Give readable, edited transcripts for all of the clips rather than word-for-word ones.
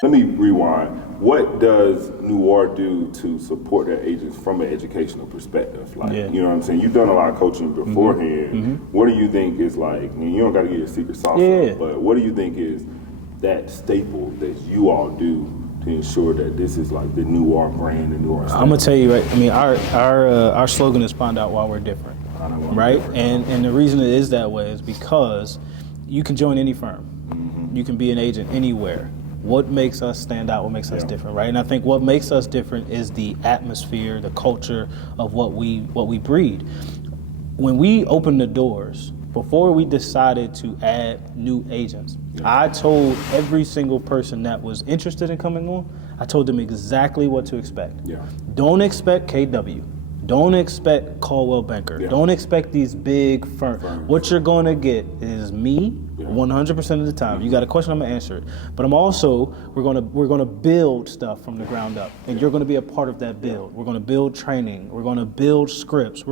Let me rewind. What does Noire do to support their agents from an educational perspective? Like, you know what I'm saying? You've done a lot of coaching beforehand. What do you think is like, I mean, you don't got to get your secret sauce up, but what do you think is that staple that you all do to ensure that this is like the Noire brand, the Noire staple? I'm gonna tell you, right? I mean, our slogan is "Find out why we're different," right? And the reason it is that way is because you can join any firm, you can be an agent anywhere. What makes us stand out? What makes us different, right? And I think what makes us different is the atmosphere, the culture of what we breed. When we opened the doors, before we decided to add new agents, I told every single person that was interested in coming on, I told them exactly what to expect. Don't expect KW. Don't expect Caldwell Banker. Don't expect these big firms. What you're going to get is me 100% of the time. You got a question, I'm going to answer it. But we're going to build stuff from the ground up, and you're going to be a part of that build. We're going to build training. We're going to build scripts.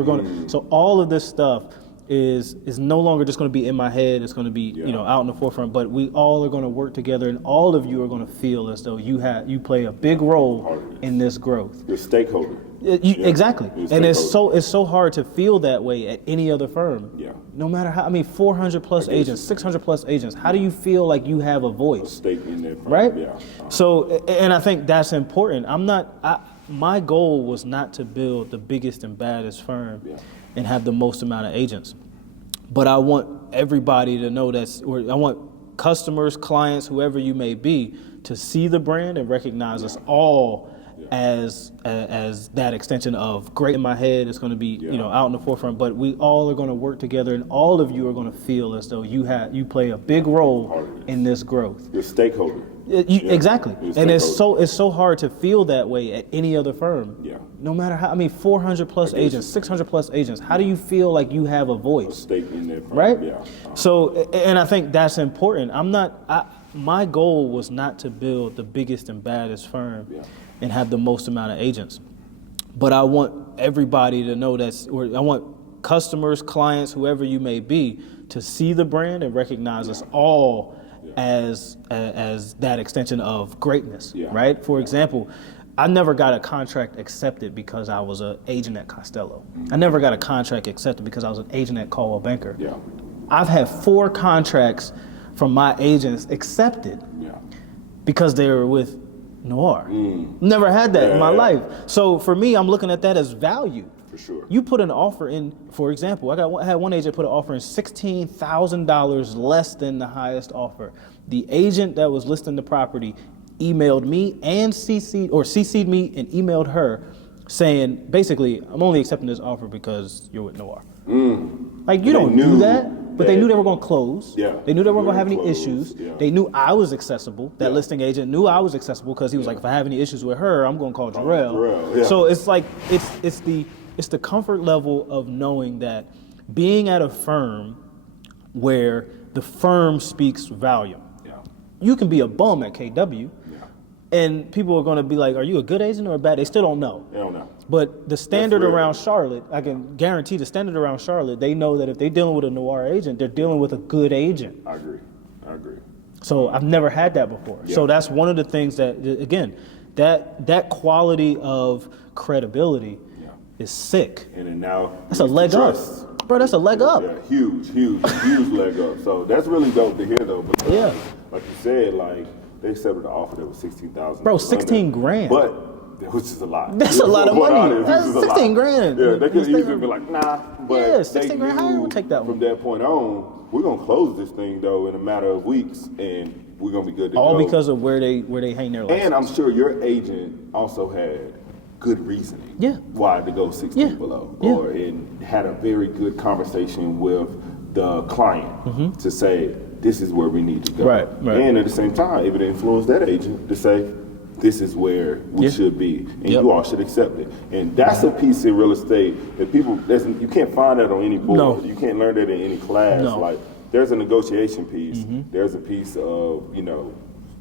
So all of this stuff is no longer just going to be in my head. It's going to be out in the forefront. But we all are going to work together, and all of you are going to feel as though you play a big role in this growth. You're a stakeholder. Exactly, and it's so hard to feel that way at any other firm. No matter how, 400 plus agents, 600 plus agents. How do you feel like you have a voice? A stake in that firm. Right? So, and I think that's important. My goal was not to build the biggest and baddest firm and have the most amount of agents, but I want everybody to know I want customers, clients, whoever you may be, to see the brand and recognize us all as that extension of great. In my head, it's going to be out in the forefront, but we all are going to work together, and all of you are going to feel as though you play a big role in this growth. You're a stakeholder. Exactly, and it's so hard to feel that way at any other firm. No matter how, 400 plus agents, 600 plus agents. How do you feel like you have a voice? A stake in that firm. Right. So, and I think that's important. My goal was not to build the biggest and baddest firm and have the most amount of agents, but I want everybody to know I want customers, clients, whoever you may be, to see the brand and recognize us all as that extension of greatness, right? For example, I never got a contract accepted because I was an agent at Costello. I never got a contract accepted because I was an agent at Caldwell Banker. I've had 4 contracts from my agents accepted because they were with Noire. Never had that in my life. So for me, I'm looking at that as value. For sure. You put an offer in, for example, I had one agent put an offer in $16,000 less than the highest offer. The agent that was listing the property emailed me and CC'd me and emailed her saying, basically, I'm only accepting this offer because you're with Noire. Like, you don't do that, but they knew they were going to close. They knew they weren't going to have any issues. They knew I was accessible. That listing agent knew I was accessible because he was like, if I have any issues with her, I'm going to call Jarrell. So it's like, it's the comfort level of knowing that being at a firm where the firm speaks volume. You can be a bum at KW, and people are going to be like, are you a good agent or a bad? They still don't know. They don't know. But the standard around Charlotte, I can guarantee the standard around Charlotte, they know that if they're dealing with a Noire agent, they're dealing with a good agent. I agree. So I've never had that before. So that's one of the things that, again, that quality of credibility is sick. And then now that's a leg up. Bro, that's a leg up. Huge leg up. So that's really dope to hear though. Because, like you said, like they accepted the offer that was $16,000. Bro, 16 grand. But which is a lot. That's a lot of money. That's 16 grand. Yeah, they could easily be like, nah. But 16 grand. How you gonna take that one? From that point on, we're gonna close this thing though in a matter of weeks, and we're gonna be good to go. All because of where they hang their license. And I'm sure your agent also had good reasoning why to go 16 below, or had a very good conversation with the client to say this is where we need to go. Right. And at the same time, it would influence that agent to say this is where we should be, and you all should accept it. And that's a piece of real estate that you can't find that on any board. You can't learn that in any class. Like there's a negotiation piece. There's a piece of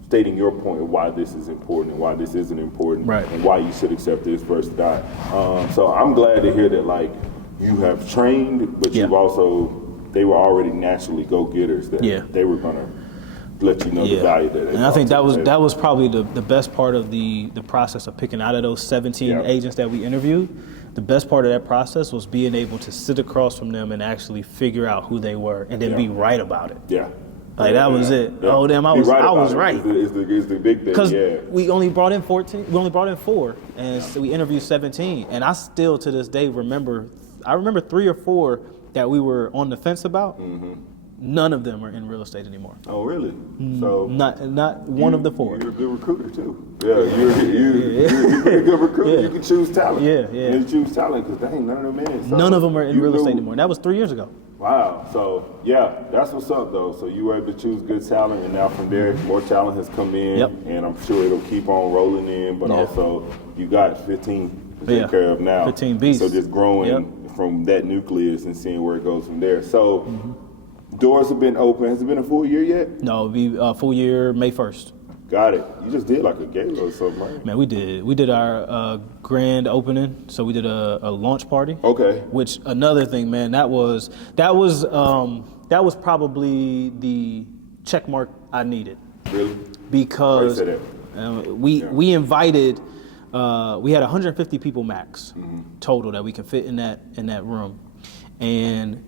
stating your point of why this is important and why this isn't important, and why you should accept this versus that. So I'm glad to hear that like you have trained, but you've also, they were already naturally go-getters that they were gonna let you know the value that they. And I think that was probably the best part of the process of picking out of those 17 agents that we interviewed. The best part of that process was being able to sit across from them and actually figure out who they were and then be right about it. Yeah. Like that was it. Yeah. Oh damn, I was right. Is the big thing. Because we only brought in 14. We only brought in 4, and so we interviewed 17. And I still to this day remember 3 or 4 that we were on the fence about. Mm-hmm. None of them are in real estate anymore. Oh really? So not one of the 4. You're a good recruiter too. Yeah, you're a good recruiter. You can choose talent. Yeah. You choose talent because none of them in. So none of them are in real estate anymore. And that was 3 years ago. Wow. So, that's what's up, though. So you were able to choose good talent, and now from there, more talent has come in, and I'm sure it'll keep on rolling in, but also you got 15 to take care of now. 15 beasts. So just growing from that nucleus and seeing where it goes from there. So doors have been open. Has it been a full year yet? No, it'll be a full year May 1st. Got it. You just did like a gala or something, right? Man, we did. We did our grand opening. So we did a launch party. Okay. Which another thing, man, that was probably the check mark I needed. Really? Because we invited. We had 150 people max total that we can fit in that room, and